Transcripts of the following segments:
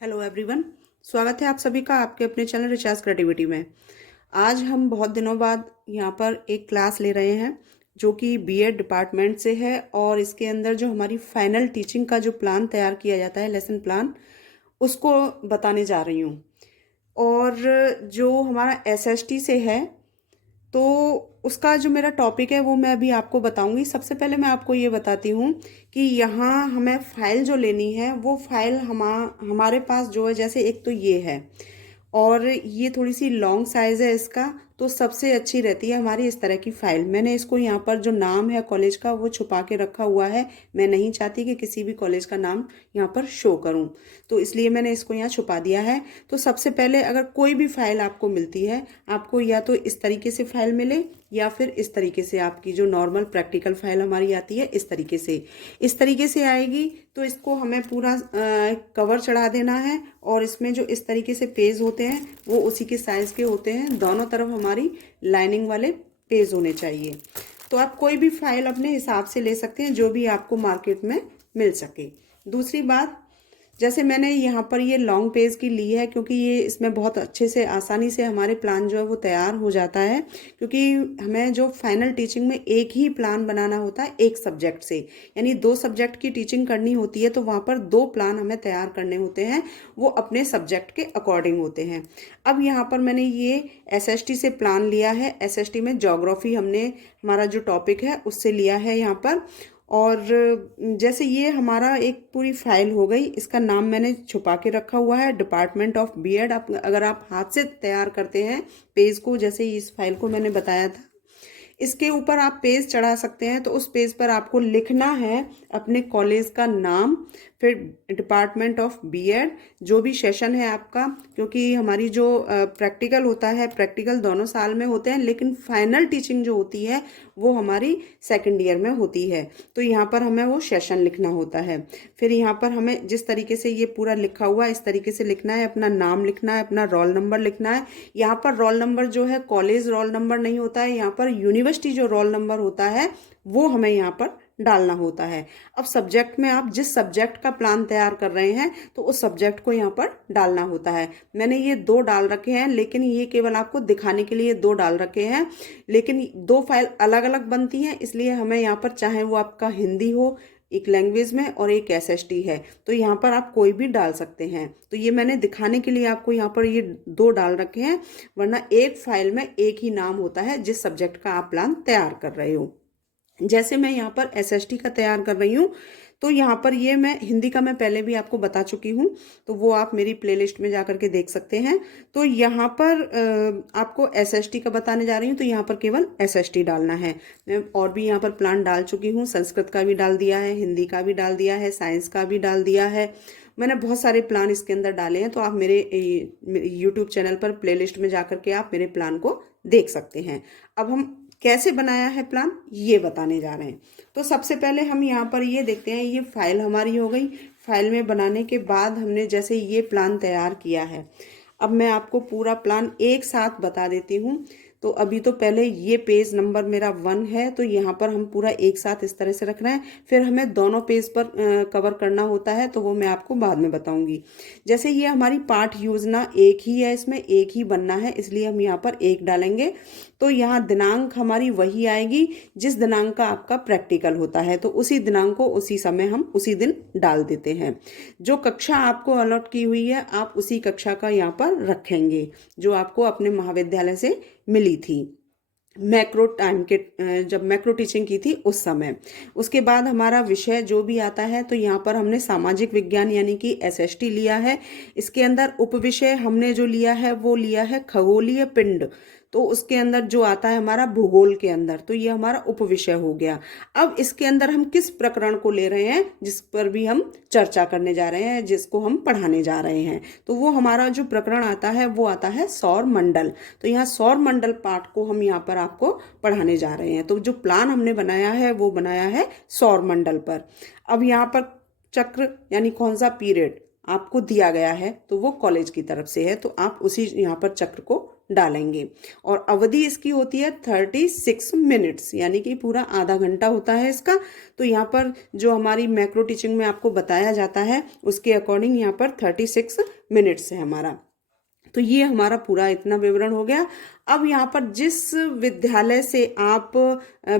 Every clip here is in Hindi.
Hello everyone. स्वागत है आप सभी का आपके अपने चैनल रिचार्ज क्रिएटिविटी में। आज हम बहुत दिनों बाद यहाँ पर एक क्लास ले रहे हैं जो कि बीएड डिपार्टमेंट से है और इसके अंदर जो हमारी फाइनल टीचिंग का जो प्लान तैयार किया जाता है, लेसन प्लान, उसको बताने जा रही हूँ। और जो हमारा एसएसटी से है तो उसका जो मेरा टॉपिक है वो मैं अभी आपको बताऊंगी। सबसे पहले मैं आपको ये बताती हूँ कि यहाँ हमें फाइल जो लेनी है वो फाइल हमारे पास जो है, जैसे एक तो ये है और ये थोड़ी सी लॉन्ग साइज़ है इसका, तो सबसे अच्छी रहती है हमारी इस तरह की फ़ाइल। मैंने इसको यहाँ पर जो नाम है कॉलेज का वो छुपा के रखा हुआ है। मैं नहीं चाहती कि किसी भी कॉलेज का नाम यहाँ पर शो करूँ, तो इसलिए मैंने इसको यहाँ छुपा दिया है। तो सबसे पहले अगर कोई भी फ़ाइल आपको मिलती है, आपको या तो इस तरीके से फ़ाइल मिले या फिर इस तरीके से, आपकी जो नॉर्मल प्रैक्टिकल फ़ाइल हमारी आती है इस तरीके से आएगी। तो इसको हमें पूरा कवर चढ़ा देना है और इसमें जो इस तरीके से पेज होते हैं वो उसी के साइज़ के होते हैं। दोनों तरफ हमारी लाइनिंग वाले पेज होने चाहिए। तो आप कोई भी फाइल अपने हिसाब से ले सकते हैं जो भी आपको मार्केट में मिल सके। दूसरी बात, जैसे मैंने यहाँ पर ये लॉन्ग पेज की ली है क्योंकि ये इसमें बहुत अच्छे से आसानी से हमारे प्लान जो है वो तैयार हो जाता है, क्योंकि हमें जो फाइनल टीचिंग में एक ही प्लान बनाना होता है एक सब्जेक्ट से, यानी 2 सब्जेक्ट की टीचिंग करनी होती है तो वहाँ पर 2 प्लान हमें तैयार करने होते हैं, वो अपने सब्जेक्ट के अकॉर्डिंग होते हैं। अब यहाँ पर मैंने ये एसएसटी से प्लान लिया है। एसएसटी में ज्योग्राफी हमने, हमारा जो टॉपिक है उससे लिया है यहाँ पर। और जैसे ये हमारा एक पूरी फाइल हो गई, इसका नाम मैंने छुपा के रखा हुआ है डिपार्टमेंट ऑफ बीएड। अगर आप हाथ से तैयार करते हैं पेज को, जैसे इस फाइल को मैंने बताया था, इसके ऊपर आप पेज चढ़ा सकते हैं। तो उस पेज पर आपको लिखना है अपने कॉलेज का नाम, फिर डिपार्टमेंट ऑफ बीएड, जो भी सेशन है आपका, क्योंकि हमारी जो प्रैक्टिकल होता है, प्रैक्टिकल दोनों साल में होते हैं लेकिन फाइनल टीचिंग जो होती है वो हमारी सेकेंड ईयर में होती है। तो यहाँ पर हमें वो सेशन लिखना होता है। फिर यहाँ पर हमें जिस तरीके से ये पूरा लिखा हुआ है इस तरीके से लिखना है, अपना नाम लिखना है, अपना रोल नंबर लिखना है। यहाँ पर रोल नंबर जो है कॉलेज रोल नंबर नहीं होता है, यहाँ पर यूनिवर्सिटी जो रोल नंबर होता है वो हमें यहाँ पर डालना होता है। अब सब्जेक्ट में आप जिस सब्जेक्ट का प्लान तैयार कर रहे हैं तो उस सब्जेक्ट को यहाँ पर डालना होता है। मैंने ये 2 डाल रखे हैं, लेकिन ये केवल आपको दिखाने के लिए 2 डाल रखे हैं, लेकिन 2 फाइल अलग अलग बनती हैं, इसलिए हमें यहाँ पर, चाहे वो आपका हिंदी हो एक लैंग्वेज में और एक एसएसटी है, तो यहाँ पर आप कोई भी डाल सकते हैं। तो ये मैंने दिखाने के लिए आपको यहाँ पर ये 2 डाल रखे हैं, वरना एक फाइल में एक ही नाम होता है जिस सब्जेक्ट का आप प्लान तैयार कर रहे हो। जैसे मैं यहाँ पर एसएसटी का तैयार कर रही हूँ, तो यहाँ पर ये मैं हिंदी का मैं पहले भी आपको बता चुकी हूँ, तो वो आप मेरी प्लेलिस्ट में जा करके देख सकते हैं। तो यहाँ पर आपको एसएसटी का बताने जा रही हूँ, तो यहाँ पर केवल एसएसटी डालना है। मैं और भी यहाँ पर प्लान डाल चुकी हूँ, संस्कृत का भी डाल दिया है, हिंदी का भी डाल दिया है, साइंस का भी डाल दिया है। मैंने बहुत सारे प्लान इसके अंदर डाले हैं, तो आप मेरे यूट्यूब चैनल पर प्लेलिस्ट में जा करके आप मेरे प्लान को देख सकते हैं। अब हम कैसे बनाया है प्लान ये बताने जा रहे हैं। तो सबसे पहले हम यहाँ पर ये देखते हैं, ये फाइल हमारी हो गई। फाइल में बनाने के बाद हमने जैसे ये प्लान तैयार किया है, अब मैं आपको पूरा प्लान एक साथ बता देती हूँ। तो अभी तो पहले ये पेज नंबर मेरा 1 है, तो यहाँ पर हम पूरा एक साथ इस तरह से रख रहे हैं। फिर हमें दोनों पेज पर कवर करना होता है, तो वो मैं आपको बाद में बताऊंगी। जैसे ये हमारी पाठ योजना एक ही है, इसमें एक ही बनना है, इसलिए हम यहाँ पर 1 डालेंगे। तो यहाँ दिनांक हमारी वही आएगी जिस दिनांक का आपका प्रैक्टिकल होता है, तो उसी दिनांक को उसी समय हम उसी दिन डाल देते हैं। जो कक्षा आपको अलॉट की हुई है आप उसी कक्षा का यहाँ पर रखेंगे जो आपको अपने महाविद्यालय से मिली थी मैक्रो टाइम के, जब मैक्रो टीचिंग की थी उस समय। उसके बाद हमारा विषय जो भी आता है, तो यहाँ पर हमने सामाजिक विज्ञान यानी कि एसएसटी लिया है। इसके अंदर उपविषय हमने जो लिया है वो लिया है खगोलीय पिंड, तो उसके अंदर जो आता है हमारा भूगोल के अंदर, तो ये हमारा उपविषय हो गया। अब इसके अंदर हम किस प्रकरण को ले रहे हैं जिस पर भी हम चर्चा करने जा रहे हैं, जिसको हम पढ़ाने जा रहे हैं, तो वो हमारा जो प्रकरण आता है वो आता है सौर मंडल। तो यहाँ सौर मंडल पाठ को हम यहाँ पर आपको पढ़ाने जा रहे हैं। तो जो प्लान हमने बनाया है वो बनाया है सौर मंडल पर। अब यहाँ पर चक्र यानी कौन सा पीरियड आपको दिया गया है, तो वो कॉलेज की तरफ से है, तो आप उसी यहाँ पर चक्र को डालेंगे। और अवधि इसकी होती है 36 मिनट्स, यानी कि पूरा आधा घंटा होता है इसका। तो यहाँ पर जो हमारी मैक्रो टीचिंग में आपको बताया जाता है उसके अकॉर्डिंग यहाँ पर 36 मिनट्स है हमारा। तो ये हमारा पूरा इतना विवरण हो गया। अब यहाँ पर जिस विद्यालय से आप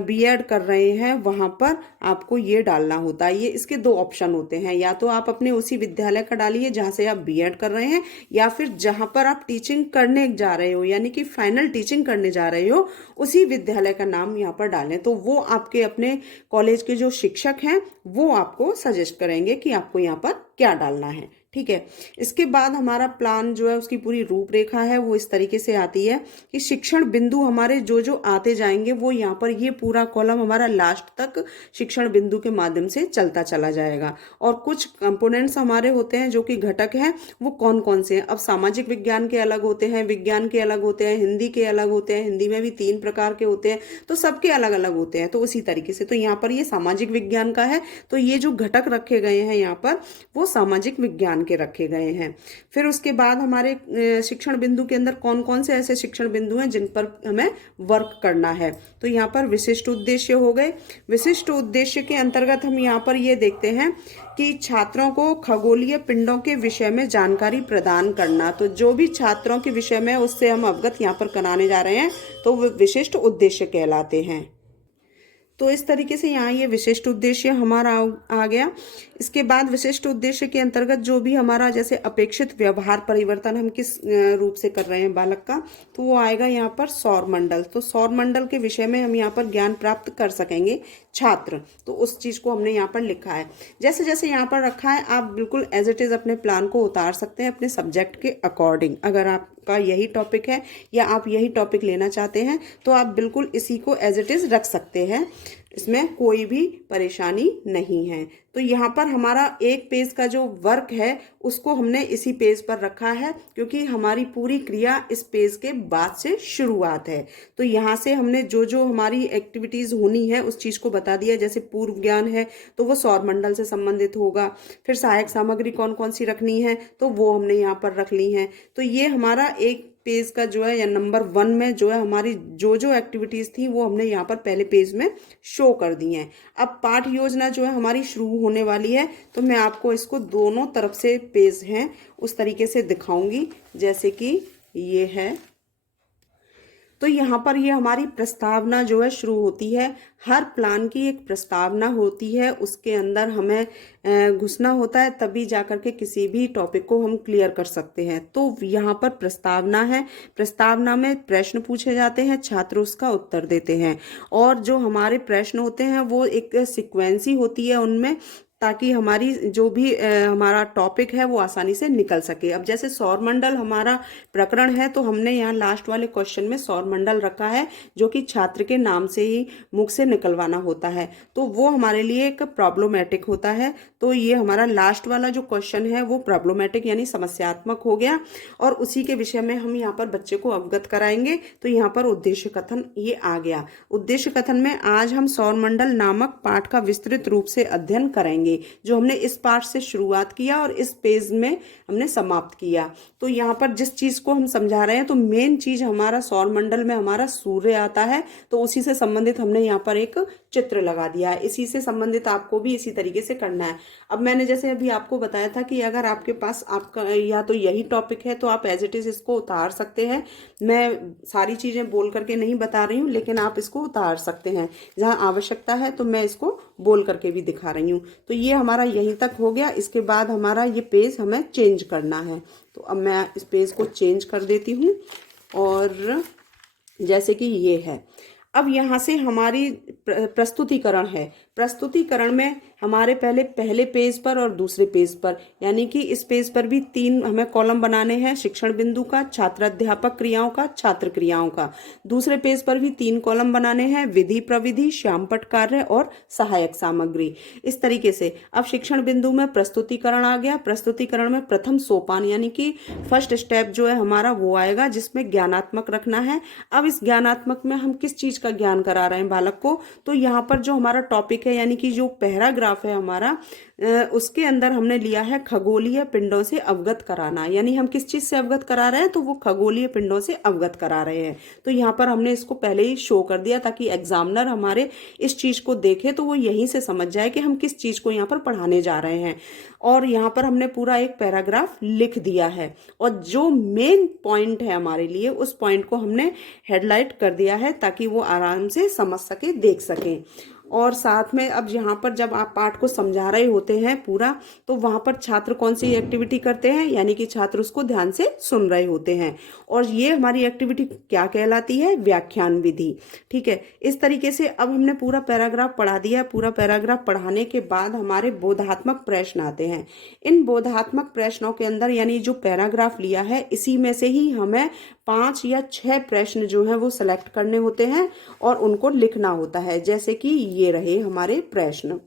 बीएड कर रहे हैं वहाँ पर आपको ये डालना होता है। ये इसके दो ऑप्शन होते हैं, या तो आप अपने उसी विद्यालय का डालिए जहाँ से आप बीएड कर रहे हैं, या फिर जहाँ पर आप टीचिंग करने जा रहे हो यानी कि फाइनल टीचिंग करने जा रहे हो उसी विद्यालय का नाम यहाँ पर डालें। तो वो आपके अपने कॉलेज के जो शिक्षक हैं वो आपको सजेस्ट करेंगे कि आपको यहाँ पर क्या डालना है। ठीक है। इसके बाद हमारा प्लान जो है उसकी पूरी रूपरेखा है वो इस तरीके से आती है कि शिक्षण बिंदु हमारे जो जो आते जाएंगे वो यहाँ पर ये पूरा कॉलम हमारा लास्ट तक शिक्षण बिंदु के माध्यम से चलता चला जाएगा। और कुछ कंपोनेंट्स हमारे होते हैं जो कि घटक हैं, वो कौन कौन से हैं। अब सामाजिक विज्ञान के अलग होते हैं, विज्ञान के अलग होते हैं, हिंदी के अलग होते हैं, हिंदी में भी 3 प्रकार के होते हैं, तो सबके अलग अलग होते हैं। तो उसी तरीके से तो यहाँ पर ये सामाजिक विज्ञान का है, तो ये जो घटक रखे गए हैं यहाँ पर वो सामाजिक विज्ञान के रखे गए हैं। फिर उसके बाद हमारे शिक्षण बिंदु के अंदर कौन कौन से ऐसे शिक्षण बिंदु हैं जिन पर हमें वर्क करना है। तो यहाँ पर विशिष्ट उद्देश्य हो गए। विशिष्ट उद्देश्य के अंतर्गत हम यहाँ पर ये देखते हैं कि छात्रों को खगोलीय पिंडों के विषय में जानकारी प्रदान करना। तो जो भी छात्रों के विषय में उससे हम अवगत यहाँ पर कराने जा रहे हैं तो वो विशिष्ट उद्देश्य कहलाते हैं। तो इस तरीके से यहाँ ये विशिष्ट उद्देश्य हमारा आ गया। इसके बाद विशिष्ट उद्देश्य के अंतर्गत जो भी हमारा जैसे अपेक्षित व्यवहार परिवर्तन हम किस रूप से कर रहे हैं बालक का, तो वो आएगा यहाँ पर सौर मंडल। तो सौर मंडल के विषय में हम यहाँ पर ज्ञान प्राप्त कर सकेंगे छात्र, तो उस चीज़ को हमने यहाँ पर लिखा है। जैसे जैसे यहाँ पर रखा है आप बिल्कुल एज इट इज़ अपने प्लान को उतार सकते हैं अपने सब्जेक्ट के अकॉर्डिंग। अगर आपका यही टॉपिक है या आप यही टॉपिक लेना चाहते हैं तो आप बिल्कुल इसी को एज इट इज़ रख सकते हैं, इसमें कोई भी परेशानी नहीं है। तो यहाँ पर हमारा एक पेज का जो वर्क है उसको हमने इसी पेज पर रखा है क्योंकि हमारी पूरी क्रिया इस पेज के बाद से शुरुआत है। तो यहाँ से हमने जो जो हमारी एक्टिविटीज़ होनी है उस चीज़ को बता दिया। जैसे पूर्व ज्ञान है तो वो सौर मंडल से संबंधित होगा। फिर सहायक सामग्री कौन कौन सी रखनी है तो वो हमने यहाँ पर रख ली हैं। तो ये हमारा एक पेज का जो है या नंबर 1 में जो है हमारी जो जो एक्टिविटीज़ थी वो हमने यहाँ पर पहले पेज में शो कर दी हैं। अब पाठ योजना जो है हमारी शुरू होने वाली है, तो मैं आपको इसको दोनों तरफ से पेज हैं उस तरीके से दिखाऊंगी जैसे कि ये है। तो यहाँ पर ये हमारी प्रस्तावना जो है शुरू होती है। हर प्लान की एक प्रस्तावना होती है, उसके अंदर हमें घुसना होता है तभी जाकर के किसी भी टॉपिक को हम क्लियर कर सकते हैं। तो यहाँ पर प्रस्तावना है, प्रस्तावना में प्रश्न पूछे जाते हैं, छात्र उसका उत्तर देते हैं। और जो हमारे प्रश्न होते हैं वो एक सीक्वेंसी होती है उनमें, ताकि हमारी जो भी हमारा टॉपिक है वो आसानी से निकल सके। अब जैसे सौर मंडल हमारा प्रकरण है तो हमने यहाँ लास्ट वाले क्वेश्चन में सौर मंडल रखा है जो कि छात्र के नाम से ही मुख से निकलवाना होता है, तो वो हमारे लिए एक प्रॉब्लमेटिक होता है। तो ये हमारा लास्ट वाला जो क्वेश्चन है वो प्रॉब्लमेटिक यानी समस्यात्मक हो गया और उसी के विषय में हम यहाँ पर बच्चे को अवगत कराएंगे। तो यहाँ पर उद्देश्य कथन ये आ गया। उद्देश्य कथन में आज हम सौर मंडल नामक पाठ का विस्तृत रूप से अध्ययन करेंगे जो हमने इस पाठ से शुरुआत किया और इस पेज में हमने समाप्त किया। तो यहाँ पर जिस चीज को हम समझा रहे हैं तो मेन चीज हमारा सौर मंडल में हमारा सूर्य आता है, तो उसी से संबंधित हमने यहाँ पर एक चित्र लगा दिया है। इसी से संबंधित आपको भी इसी तरीके से करना है। अब मैंने जैसे अभी आपको बताया था कि अगर आपके पास आपका या तो यही टॉपिक है तो आप एज इट इज इसको उतार सकते हैं। मैं सारी चीजें बोल करके नहीं बता रही हूँ लेकिन आप इसको उतार सकते हैं, जहाँ आवश्यकता है तो मैं इसको बोल करके भी दिखा रही हूँ। तो ये हमारा यहीं तक हो गया। इसके बाद हमारा ये पेज हमें चेंज करना है, तो अब मैं इस पेज को चेंज कर देती हूँ और जैसे कि ये है। अब यहाँ से हमारी प्रस्तुतिकरण है। प्रस्तुतिकरण में हमारे पहले पेज पर और दूसरे पेज पर, यानी कि इस पेज पर भी 3 हमें कॉलम बनाने हैं, शिक्षण बिंदु का, छात्र अध्यापक क्रियाओं का, छात्र क्रियाओं का। दूसरे पेज पर भी 3 कॉलम बनाने हैं, विधि प्रविधि, श्यामपट्ट कार्य और सहायक सामग्री। इस तरीके से अब शिक्षण बिंदु में प्रस्तुतिकरण आ गया। प्रस्तुतिकरण में प्रथम सोपान यानी कि फर्स्ट स्टेप जो है हमारा वो आएगा जिसमें ज्ञानात्मक रखना है। अब इस ज्ञानात्मक में हम किस चीज का ज्ञान करा रहे हैं बालक को, तो यहाँ पर जो हमारा टॉपिक है है, यानी कि जो पैराग्राफ है हमारा, उसके अंदर हमने लिया है खगोलीय पिंडों से अवगत कराना। यानी हम किस चीज से अवगत करा रहे हैं, तो वो खगोलीय पिंडों से अवगत करा रहे हैं। तो यहाँ पर हमने इसको पहले ही शो कर दिया ताकि एग्जामिनर हमारे इस चीज को देखे तो वो यहीं से समझ जाए कि हम किस चीज को यहाँ पर पढ़ाने जा रहे हैं। और यहाँ पर हमने पूरा एक पैराग्राफ लिख दिया है, और जो मेन पॉइंट है हमारे लिए उस पॉइंट को हमने हेडलाइट कर दिया है ताकि वो आराम से समझ सके, देख सके। और साथ में अब यहाँ पर जब आप पाठ को समझा रहे होते हैं पूरा, तो वहां पर छात्र कौन सी एक्टिविटी करते हैं, यानी कि छात्र उसको ध्यान से सुन रहे होते हैं। और ये हमारी एक्टिविटी क्या कहलाती है, व्याख्यान विधि। ठीक है, इस तरीके से अब हमने पूरा पैराग्राफ पढ़ा दिया। पूरा पैराग्राफ पढ़ाने के बाद हमारे बोधात्मक प्रश्न आते हैं। इन बोधात्मक प्रश्नों के अंदर, यानी जो पैराग्राफ लिया है इसी में से ही हमें 5 या 6 प्रश्न जो हैं वो सिलेक्ट करने होते हैं और उनको लिखना होता है। जैसे कि ये रहे हमारे प्रश्न,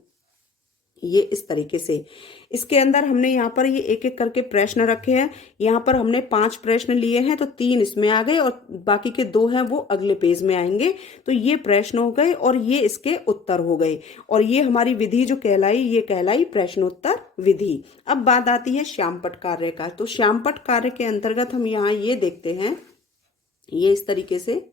ये इस तरीके से। इसके अंदर हमने यहाँ पर ये एक एक करके प्रश्न रखे हैं। यहाँ पर हमने 5 प्रश्न लिए हैं, तो 3 इसमें आ गए और बाकी के 2 हैं वो अगले पेज में आएंगे। तो ये प्रश्न हो गए और ये इसके उत्तर हो गए। और ये हमारी विधि जो कहलाई, ये कहलाई प्रश्नोत्तर विधि। अब बात आती है श्यामपट्ट कार्य का। तो श्यामपट्ट कार्य के अंतर्गत हम यहाँ ये देखते हैं, ये इस तरीके से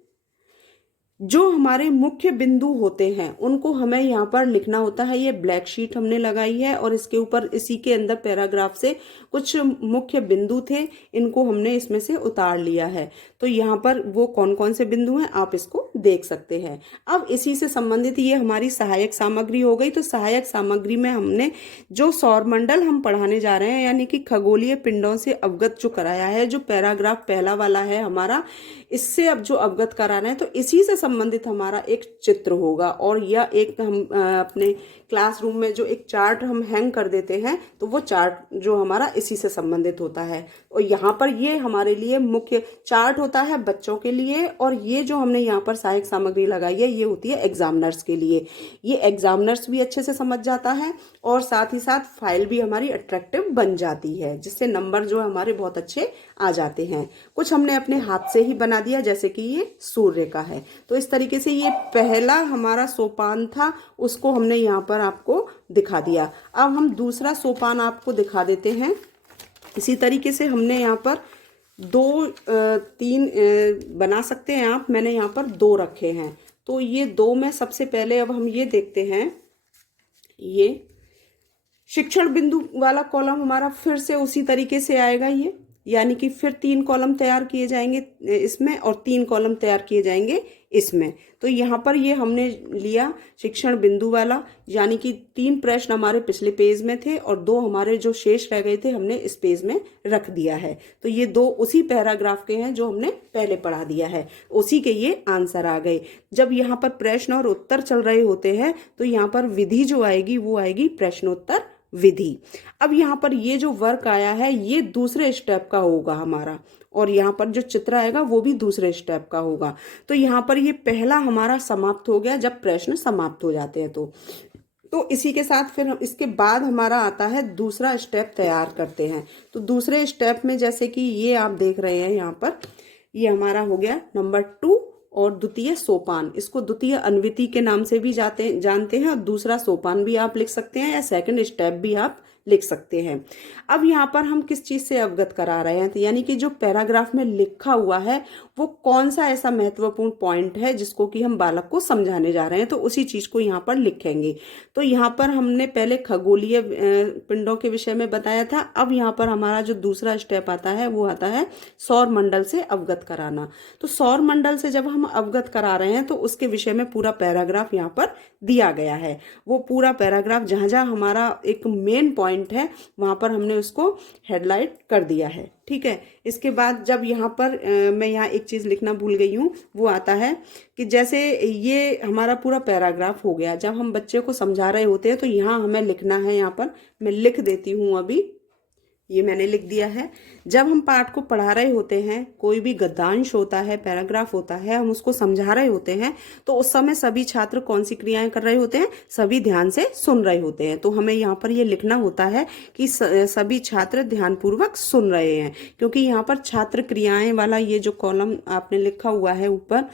जो हमारे मुख्य बिंदु होते हैं उनको हमें यहाँ पर लिखना होता है। ये ब्लैक शीट हमने लगाई है और इसके ऊपर इसी के अंदर पैराग्राफ से कुछ मुख्य बिंदु थे, इनको हमने इसमें से उतार लिया है। तो यहाँ पर वो कौन कौन से बिंदु हैं आप इसको देख सकते हैं। अब इसी से संबंधित ये हमारी सहायक सामग्री हो गई। तो सहायक सामग्री में हमने जो सौरमंडल हम पढ़ाने जा रहे हैं, यानी कि खगोलीय पिंडों से अवगत जो कराया है, जो पैराग्राफ पहला वाला है हमारा, इससे अब जो अवगत कराना है, तो इसी से संबंधित हमारा एक चित्र होगा। और यह एक हम अपने क्लासरूम में जो एक चार्ट हम हैंग कर देते हैं, तो वो चार्ट जो हमारा इसी से संबंधित होता है। और यहाँ पर ये हमारे लिए मुख्य चार्ट होता है बच्चों के लिए, और ये जो हमने यहाँ पर सहायक सामग्री लगाई है ये होती है एग्जामिनर्स के लिए। ये एग्जामिनर्स भी अच्छे से समझ जाता है और साथ ही साथ फाइल भी हमारी अट्रैक्टिव बन जाती है, जिससे नंबर जो हमारे बहुत अच्छे आ जाते हैं। कुछ हमने अपने हाथ से ही बना दिया, जैसे कि ये सूर्य का है। तो इस तरीके से ये पहला हमारा सोपान था, उसको हमने यहाँ पर आपको दिखा दिया। अब हम दूसरा सोपान आपको दिखा देते हैं। इसी तरीके से हमने यहाँ पर 2-3 बना सकते हैं आप, मैंने यहाँ पर 2 रखे हैं। तो ये 2 में सबसे पहले अब हम ये देखते हैं, ये शिक्षण बिंदु वाला कॉलम हमारा फिर से उसी तरीके से आएगा ये, यानी कि फिर 3 कॉलम तैयार किए जाएंगे इसमें और 3 कॉलम तैयार किए जाएंगे इसमें। तो यहाँ पर ये हमने लिया शिक्षण बिंदु वाला, यानी कि 3 प्रश्न हमारे पिछले पेज में थे और 2 हमारे जो शेष रह गए थे हमने इस पेज में रख दिया है। तो ये 2 उसी पैराग्राफ के हैं जो हमने पहले पढ़ा दिया है, उसी के ये आंसर आ गए। जब यहाँ पर प्रश्न और उत्तर चल रहे होते हैं तो यहाँ पर विधि जो आएगी वो आएगी प्रश्नोत्तर विधि। अब यहाँ पर ये जो वर्क आया है ये दूसरे स्टेप का होगा हमारा, और यहाँ पर जो चित्र आएगा वो भी दूसरे स्टेप का होगा। तो यहाँ पर ये पहला हमारा समाप्त हो गया जब प्रश्न समाप्त हो जाते हैं। तो इसी के साथ फिर हम इसके बाद हमारा आता है दूसरा स्टेप तैयार करते हैं। तो दूसरे स्टेप में जैसे कि ये आप देख रहे हैं यहाँ पर, ये हमारा हो गया नंबर 2 और द्वितीय सोपान। इसको द्वितीय अन्विति के नाम से भी जानते हैं, और दूसरा सोपान भी आप लिख सकते हैं या सेकंड स्टेप भी आप लिख सकते हैं। अब यहाँ पर हम किस चीज से अवगत करा रहे हैं, तो यानी कि जो पैराग्राफ में लिखा हुआ है वो कौन सा ऐसा महत्वपूर्ण पॉइंट है जिसको कि हम बालक को समझाने जा रहे हैं, तो उसी चीज को यहाँ पर लिखेंगे। तो यहाँ पर हमने पहले खगोलीय पिंडों के विषय में बताया था। अब यहाँ पर हमारा जो दूसरा स्टेप आता है वो आता है सौर मंडल से अवगत कराना। तो सौर मंडल से जब हम अवगत करा रहे हैं तो उसके विषय में पूरा पैराग्राफ यहाँ पर दिया गया है। वो पूरा पैराग्राफ जहां जहां हमारा एक मेन पॉइंट है वहां पर हमने उसको हेडलाइट कर दिया है। ठीक है, इसके बाद जब यहाँ पर मैं यहाँ एक चीज लिखना भूल गई हूँ, वो आता है कि जैसे ये हमारा पूरा पैराग्राफ हो गया, जब हम बच्चे को समझा रहे होते हैं तो यहाँ हमें लिखना है। यहाँ पर मैं लिख देती हूँ, अभी ये मैंने लिख दिया है। जब हम पाठ को पढ़ा रहे होते हैं, कोई भी गद्यांश होता है, पैराग्राफ होता है, हम उसको समझा रहे होते हैं, तो उस समय सभी छात्र कौन सी क्रियाएं कर रहे होते हैं, सभी ध्यान से सुन रहे होते हैं। तो हमें यहाँ पर ये लिखना होता है कि सभी छात्र ध्यानपूर्वक सुन रहे हैं, क्योंकि यहाँ पर छात्र क्रियाएं वाला ये जो कॉलम आपने लिखा हुआ है ऊपर,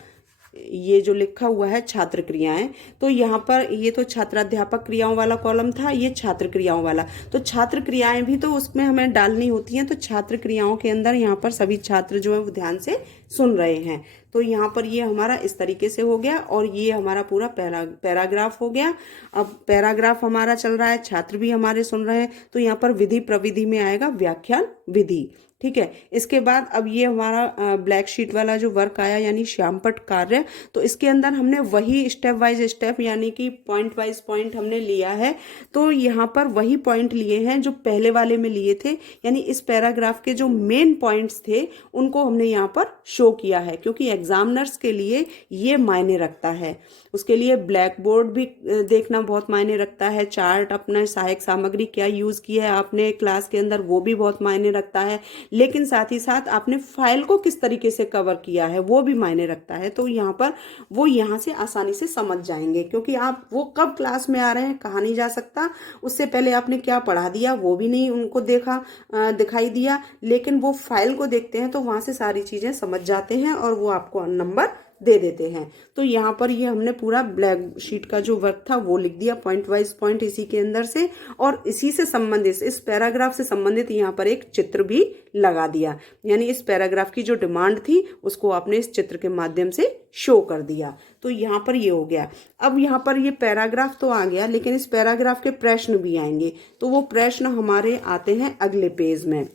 ये जो लिखा हुआ है छात्र क्रियाएं, तो यहाँ पर ये तो छात्राध्यापक क्रियाओं वाला कॉलम था, ये छात्र क्रियाओं वाला। तो छात्र क्रियाएं भी तो उसमें हमें डालनी होती हैं। तो छात्र क्रियाओं के अंदर यहाँ पर सभी छात्र जो है वो ध्यान से सुन रहे हैं। तो यहाँ पर ये हमारा इस तरीके से हो गया और ये हमारा पूरा पैराग्राफ हो गया। अब पैराग्राफ हमारा चल रहा है, छात्र भी हमारे सुन रहे हैं, तो यहाँ पर विधि प्रविधि में आएगा व्याख्यान विधि। ठीक है, इसके बाद अब ये हमारा ब्लैक शीट वाला जो वर्क आया यानी श्यामपट्ट कार्य, तो इसके अंदर हमने वही स्टेप वाइज स्टेप यानी कि पॉइंट वाइज पॉइंट हमने लिया है। तो यहाँ पर वही पॉइंट लिए हैं जो पहले वाले में लिए थे, यानी इस पैराग्राफ के जो मेन पॉइंट्स थे उनको हमने यहाँ पर शो किया है, क्योंकि एग्जामिनर्स के लिए ये मायने रखता है। उसके लिए ब्लैक बोर्ड भी देखना बहुत मायने रखता है, चार्ट, अपना सहायक सामग्री क्या यूज की है आपने क्लास के अंदर वो भी बहुत मायने रखता है, लेकिन साथ ही साथ आपने फाइल को किस तरीके से कवर किया है वो भी मायने रखता है। तो यहाँ पर वो यहाँ से आसानी से समझ जाएंगे, क्योंकि आप वो कब क्लास में आ रहे हैं कहा नहीं जा सकता, उससे पहले आपने क्या पढ़ा दिया वो भी नहीं उनको दिखाई दिया, लेकिन वो फाइल को देखते हैं तो वहां से सारी चीजें समझ जाते हैं और वो आपको नंबर दे देते हैं। तो यहाँ पर ये हमने पूरा ब्लैक शीट का जो वर्क था वो लिख दिया पॉइंट वाइज पॉइंट इसी के अंदर से, और इसी से संबंधित इस पैराग्राफ से संबंधित यहाँ पर एक चित्र भी लगा दिया, यानी इस पैराग्राफ की जो डिमांड थी उसको आपने इस चित्र के माध्यम से शो कर दिया। तो यहाँ पर ये हो गया। अब यहाँ पर ये पैराग्राफ तो आ गया, लेकिन इस पैराग्राफ के प्रश्न भी आएंगे। तो वो प्रश्न हमारे आते हैं अगले पेज में,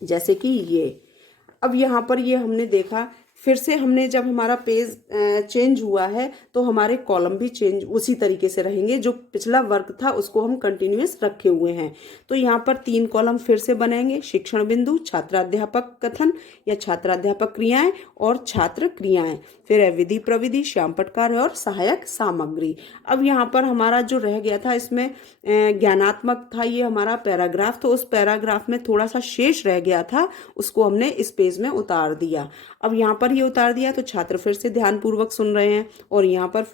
जैसे कि ये। अब यहाँ पर ये हमने देखा, फिर से हमने जब हमारा पेज चेंज हुआ है तो हमारे कॉलम भी चेंज उसी तरीके से रहेंगे, जो पिछला वर्क था उसको हम कंटिन्यूअस रखे हुए हैं। तो यहाँ पर 3 कॉलम फिर से बनेंगे, शिक्षण बिंदु, छात्राध्यापक कथन या छात्राध्यापक क्रियाएं और छात्र क्रियाएं, फिर है विधि प्रविधि, श्यामपट्ट कार्य और सहायक सामग्री। अब यहाँ पर हमारा जो रह गया था इसमें ज्ञानात्मक था ये हमारा पैराग्राफ, तो उस पैराग्राफ में थोड़ा सा शेष रह गया था, उसको हमने इस पेज में उतार दिया। अब यहाँ पर ये उतार दिया तो छात्र फिर से ध्यानपूर्वक सुन रहे हैं, और यहाँ पर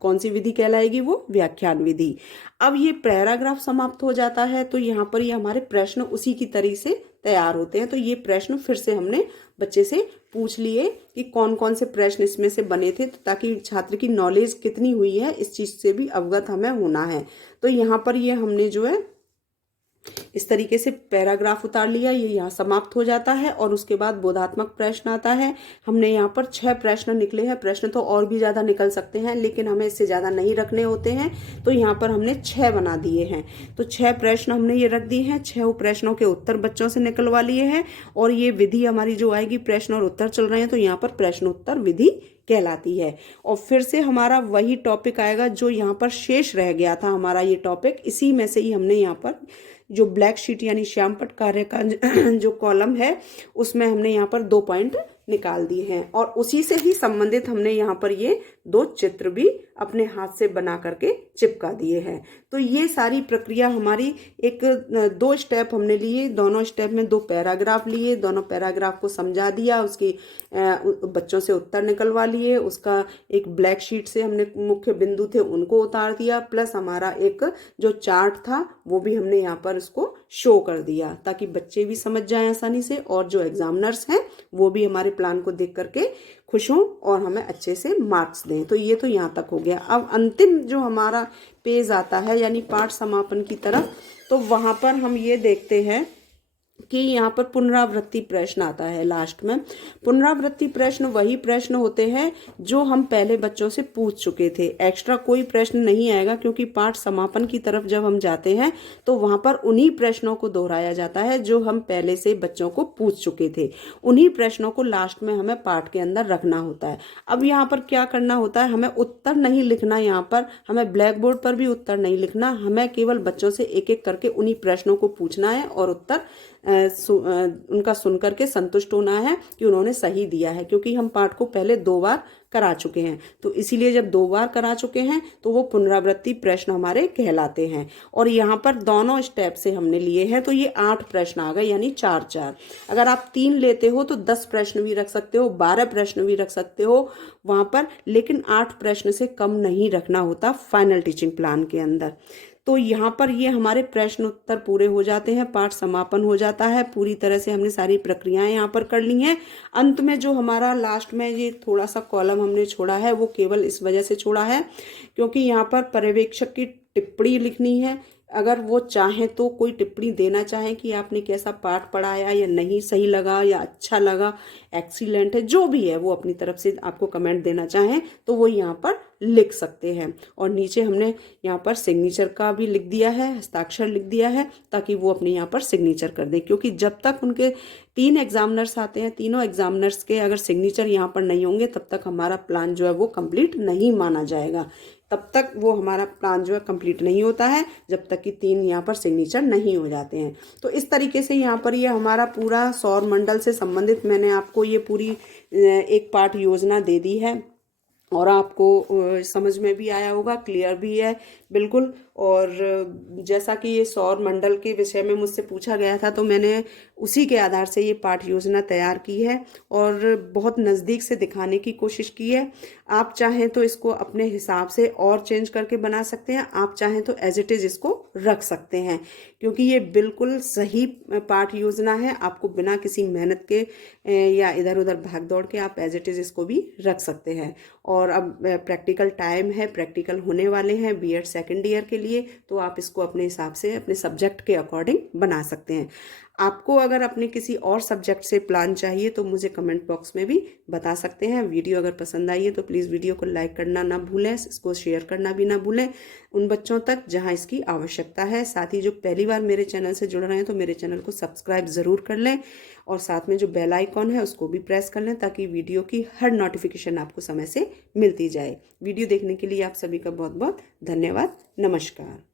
कौन सी विधि कहलाएगी, वो व्याख्यान विधि। अब ये पैराग्राफ समाप्त हो जाता है तो यहाँ पर ये हमारे प्रश्न उसी की तरह से तैयार होते हैं। तो ये प्रश्न फिर से हमने बच्चे से पूछ लिए कि कौन कौन से प्रश्न इसमें से बने थे, तो ताकि छात्र की नॉलेज कितनी हुई है इस चीज से भी अवगत हमें होना है। तो यहाँ पर ये हमने जो है इस तरीके से पैराग्राफ उतार लिया, ये यहाँ समाप्त हो जाता है। और उसके बाद बोधात्मक प्रश्न आता है। हमने यहाँ पर 6 प्रश्न निकले हैं, प्रश्न तो और भी ज्यादा निकल सकते हैं लेकिन हमें इससे ज्यादा नहीं रखने होते हैं, तो यहाँ पर हमने 6 बना दिए हैं। तो 6 प्रश्न हमने ये रख दिए हैं, 6 प्रश्नों के उत्तर बच्चों से निकलवा लिए हैं, और ये विधि हमारी जो आएगी, प्रश्न और उत्तर चल रहे हैं तो यहाँ पर प्रश्न उत्तर विधि कहलाती है। और फिर से हमारा वही टॉपिक आएगा जो यहाँ पर शेष रह गया था हमारा ये टॉपिक, इसी में से ही हमने यहाँ पर जो ब्लैक शीट यानी श्यामपट्ट कार्य का जो कॉलम है उसमें हमने यहाँ पर 2 पॉइंट निकाल दिए हैं, और उसी से ही संबंधित हमने यहाँ पर ये 2 चित्र भी अपने हाथ से बना करके चिपका दिए हैं। तो ये सारी प्रक्रिया हमारी 2 स्टेप हमने लिए, दोनों स्टेप में 2 पैराग्राफ लिए, दोनों पैराग्राफ को समझा दिया, उसकी बच्चों से उत्तर निकलवा लिए, उसका एक ब्लैक शीट से हमने मुख्य बिंदु थे उनको उतार दिया, प्लस हमारा एक जो चार्ट था वो भी हमने यहाँ पर उसको शो कर दिया, ताकि बच्चे भी समझ जाएं आसानी से, और जो एग्जामिनर्स हैं वो भी हमारे प्लान को देख करके खुश हों और हमें अच्छे से मार्क्स दें। तो ये तो यहाँ तक हो गया। अब अंतिम जो हमारा पेज आता है यानी पाठ समापन की तरफ, तो वहां पर हम ये देखते हैं कि यहाँ पर पुनरावृत्ति प्रश्न आता है लास्ट में। पुनरावृत्ति प्रश्न वही प्रश्न होते हैं जो हम पहले बच्चों से पूछ चुके थे, एक्स्ट्रा कोई प्रश्न नहीं आएगा, क्योंकि पाठ समापन की तरफ जब हम जाते हैं तो वहां पर उन्हीं प्रश्नों को दोहराया जाता है जो हम पहले से बच्चों को पूछ चुके थे। उन्हीं प्रश्नों को लास्ट में हमें पाठ के अंदर रखना होता है। अब यहाँ पर क्या करना होता है, हमें उत्तर नहीं लिखना, यहाँ पर हमें ब्लैक बोर्ड पर भी उत्तर नहीं लिखना, हमें केवल बच्चों से एक एक करके उन्हीं प्रश्नों को पूछना है और उत्तर उनका सुनकर के संतुष्ट होना है कि उन्होंने सही दिया है, क्योंकि हम पाठ को पहले 2 बार करा चुके हैं। तो इसीलिए जब 2 बार करा चुके हैं तो वो पुनरावृत्ति प्रश्न हमारे कहलाते हैं। और यहाँ पर दोनों स्टेप से हमने लिए हैं तो ये 8 प्रश्न आ गए, यानी 4-4। अगर आप 3 लेते हो तो 10 प्रश्न भी रख सकते हो, 12 प्रश्न भी रख सकते हो वहां पर, लेकिन 8 प्रश्न से कम नहीं रखना होता फाइनल टीचिंग प्लान के अंदर। तो यहाँ पर ये हमारे प्रश्न उत्तर पूरे हो जाते हैं, पाठ समापन हो जाता है। पूरी तरह से हमने सारी प्रक्रियाएं यहाँ पर कर ली हैं। अंत में जो हमारा लास्ट में ये थोड़ा सा कॉलम हमने छोड़ा है, वो केवल इस वजह से छोड़ा है क्योंकि यहाँ पर पर्यवेक्षक की टिप्पणी लिखनी है। अगर वो चाहें तो कोई टिप्पणी देना चाहें कि आपने कैसा पाठ पढ़ाया, या नहीं सही लगा या अच्छा लगा, एक्सीलेंट है, जो भी है वो अपनी तरफ से आपको कमेंट देना चाहें तो वो यहाँ पर लिख सकते हैं। और नीचे हमने यहाँ पर सिग्नेचर का भी लिख दिया है, हस्ताक्षर लिख दिया है, ताकि वो अपने यहाँ पर सिग्नेचर कर दें। क्योंकि जब तक उनके 3 एग्जामिनर्स आते हैं, तीनों एग्जामिनर्स के अगर सिग्नेचर यहाँ पर नहीं होंगे तब तक हमारा प्लान जो है वो कंप्लीट नहीं माना जाएगा। तब तक वो हमारा प्लान जो है कंप्लीट नहीं होता है जब तक कि 3 यहाँ पर सिग्नेचर नहीं हो जाते हैं। तो इस तरीके से यहाँ पर ये हमारा पूरा सौर मंडल से संबंधित मैंने आपको ये पूरी एक पाठ योजना दे दी है और आपको समझ में भी आया होगा, क्लियर भी है बिल्कुल। और जैसा कि ये सौर मंडल के विषय में मुझसे पूछा गया था तो मैंने उसी के आधार से ये पाठ योजना तैयार की है और बहुत नज़दीक से दिखाने की कोशिश की है। आप चाहें तो इसको अपने हिसाब से और चेंज करके बना सकते हैं, आप चाहें तो एज इट इज़ इसको रख सकते हैं, क्योंकि ये बिल्कुल सही पाठ योजना है। आपको बिना किसी मेहनत के या इधर उधर भाग दौड़ के आप एज इट इज़ इसको भी रख सकते हैं। और अब प्रैक्टिकल टाइम है, प्रैक्टिकल होने वाले हैं बीएड सेकेंड ईयर के लिए, तो आप इसको अपने हिसाब से अपने सब्जेक्ट के अकॉर्डिंग बना सकते हैं। आपको अगर अपने किसी और सब्जेक्ट से प्लान चाहिए तो मुझे कमेंट बॉक्स में भी बता सकते हैं। वीडियो अगर पसंद आई है तो प्लीज़ वीडियो को लाइक करना ना भूलें, इसको शेयर करना भी ना भूलें उन बच्चों तक जहां इसकी आवश्यकता है। साथ ही जो पहली बार मेरे चैनल से जुड़ रहे हैं तो मेरे चैनल को सब्सक्राइब ज़रूर कर लें और साथ में जो बेल आइकॉन है उसको भी प्रेस कर लें ताकि वीडियो की हर नोटिफिकेशन आपको समय से मिलती जाए। वीडियो देखने के लिए आप सभी का बहुत बहुत धन्यवाद। नमस्कार।